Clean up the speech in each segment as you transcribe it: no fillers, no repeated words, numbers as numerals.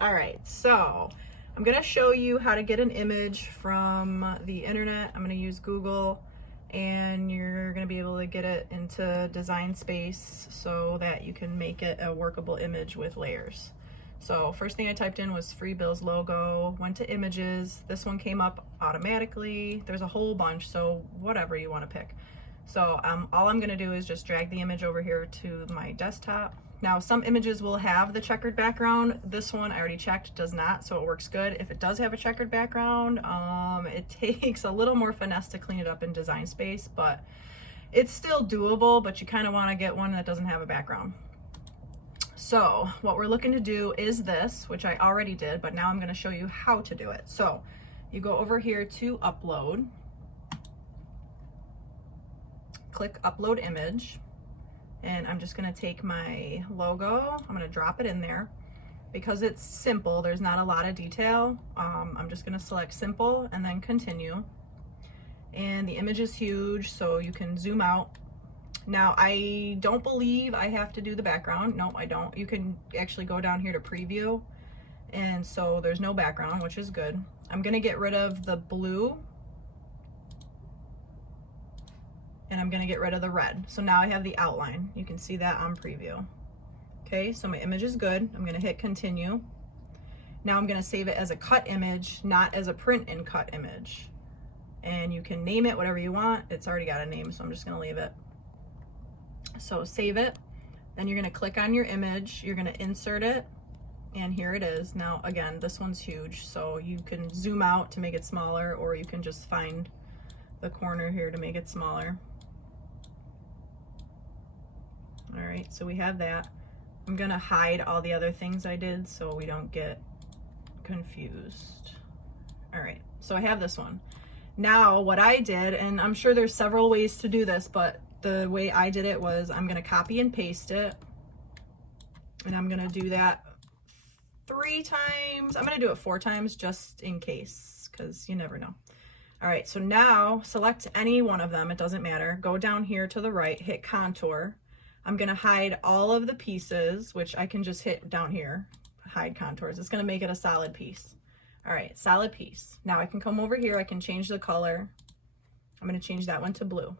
All right, so I'm gonna show you how to get an image from the internet. I'm gonna use Google, and you're gonna be able to get it into Design Space so that you can make it a workable image with layers. So first thing I typed in was Free Bill's logo, went to images. This one came up automatically. There's a whole bunch, so whatever you wanna pick. So all I'm gonna do is just drag the image over here to my desktop. Now some images will have the checkered background. This one I already checked, does not, so it works good. If it does have a checkered background, it takes a little more finesse to clean it up in Design Space, but it's still doable, but you kind of want to get one that doesn't have a background. So what we're looking to do is this, which I already did, but now I'm going to show you how to do it. So you go over here to upload, click upload image. And I'm just gonna take my logo, I'm gonna drop it in there. Because it's simple, there's not a lot of detail, I'm just gonna select simple and then continue. And the image is huge, so you can zoom out. Now, I don't believe I have to do the background. No, I don't. You can actually go down here to preview. And so there's no background, which is good. I'm gonna get rid of the blue, and I'm gonna get rid of the red. So now I have the outline. You can see that on preview. Okay, so my image is good. I'm gonna hit continue. Now I'm gonna save it as a cut image, not as a print and cut image. And you can name it whatever you want. It's already got a name, so I'm just gonna leave it. So save it. Then you're gonna click on your image, you're gonna insert it, and here it is. Now again, this one's huge, so you can zoom out to make it smaller, or you can just find the corner here to make it smaller. All right, so we have that. I'm gonna hide all the other things I did so we don't get confused. All right, so I have this one. Now what I did, and I'm sure there's several ways to do this, but the way I did it was I'm gonna copy and paste it. And I'm gonna do that 3 times. I'm gonna do it 4 times just in case, because you never know. All right, so now select any one of them, it doesn't matter. Go down here to the right, hit contour. I'm gonna hide all of the pieces, which I can just hit down here, hide contours. It's gonna make it a solid piece. All right, solid piece. Now I can come over here, I can change the color. I'm gonna change that one to blue.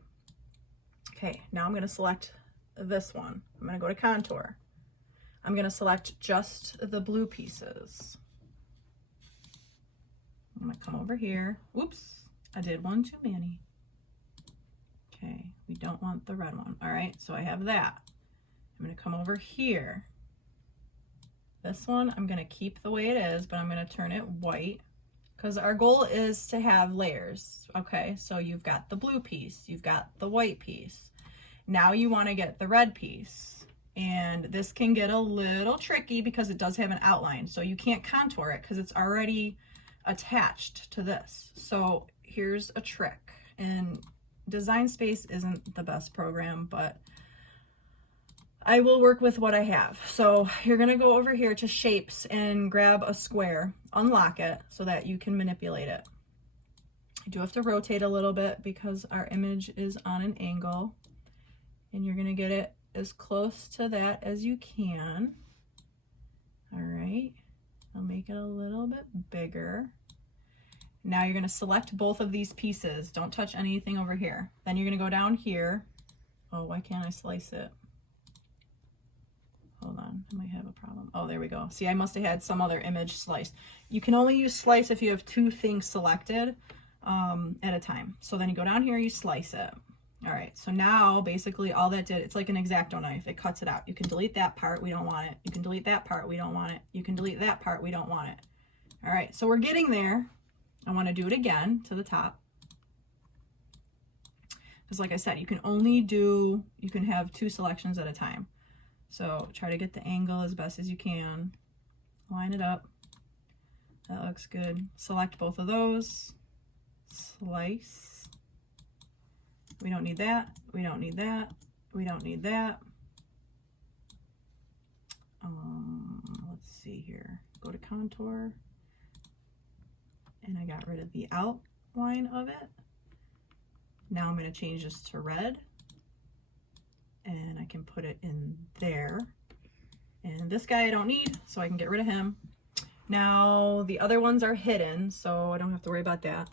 Okay, now I'm gonna select this one. I'm gonna go to contour. I'm gonna select just the blue pieces. I'm gonna come over here. Whoops, I did one too many. Okay, we don't want the red one. All right, so I have that. I'm gonna come over here. This one, I'm gonna keep the way it is, but I'm gonna turn it white because our goal is to have layers. Okay, so you've got the blue piece, you've got the white piece. Now you wanna get the red piece. And this can get a little tricky because it does have an outline. So you can't contour it because it's already attached to this. So here's a trick. And Design Space isn't the best program, but I will work with what I have. So you're gonna go over here to shapes and grab a square, unlock it so that you can manipulate it. You do have to rotate a little bit because our image is on an angle, and you're gonna get it as close to that as you can. All right, I'll make it a little bit bigger. Now you're gonna select both of these pieces. Don't touch anything over here. Then you're gonna go down here. Oh, why can't I slice it? Hold on, I might have a problem. Oh, there we go. See, I must have had some other image sliced. You can only use slice if you have 2 things selected at a time. So then you go down here, you slice it. All right, so now basically all that did, it's like an X-Acto knife. It cuts it out. You can delete that part, we don't want it. You can delete that part, we don't want it. You can delete that part, we don't want it. All right, so we're getting there. I want to do it again to the top. Because like I said, you can have 2 selections at a time. So try to get the angle as best as you can. Line it up. That looks good. Select both of those. Slice. We don't need that. We don't need that. We don't need that. Let's see here. Go to contour. And I got rid of the outline of it. Now I'm going to change this to red. And I can put it in there. And this guy I don't need, so I can get rid of him. Now the other ones are hidden, so I don't have to worry about that.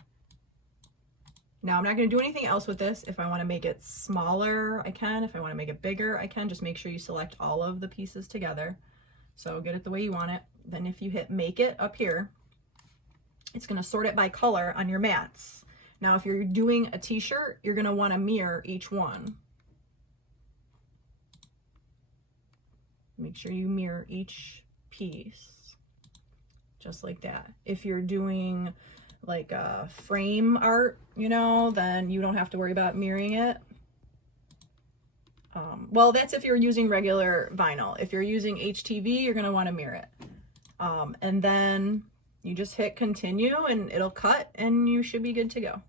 Now I'm not going to do anything else with this. If I want to make it smaller, I can. If I want to make it bigger, I can. Just make sure you select all of the pieces together. So get it the way you want it. Then if you hit make it up here, it's going to sort it by color on your mats. Now if you're doing a t-shirt, you're going to want to mirror each one. Make sure you mirror each piece, just like that. If you're doing like a frame art, you know, then you don't have to worry about mirroring it. Well, that's if you're using regular vinyl. If you're using HTV, you're going to want to mirror it. And then you just hit continue and it'll cut and you should be good to go.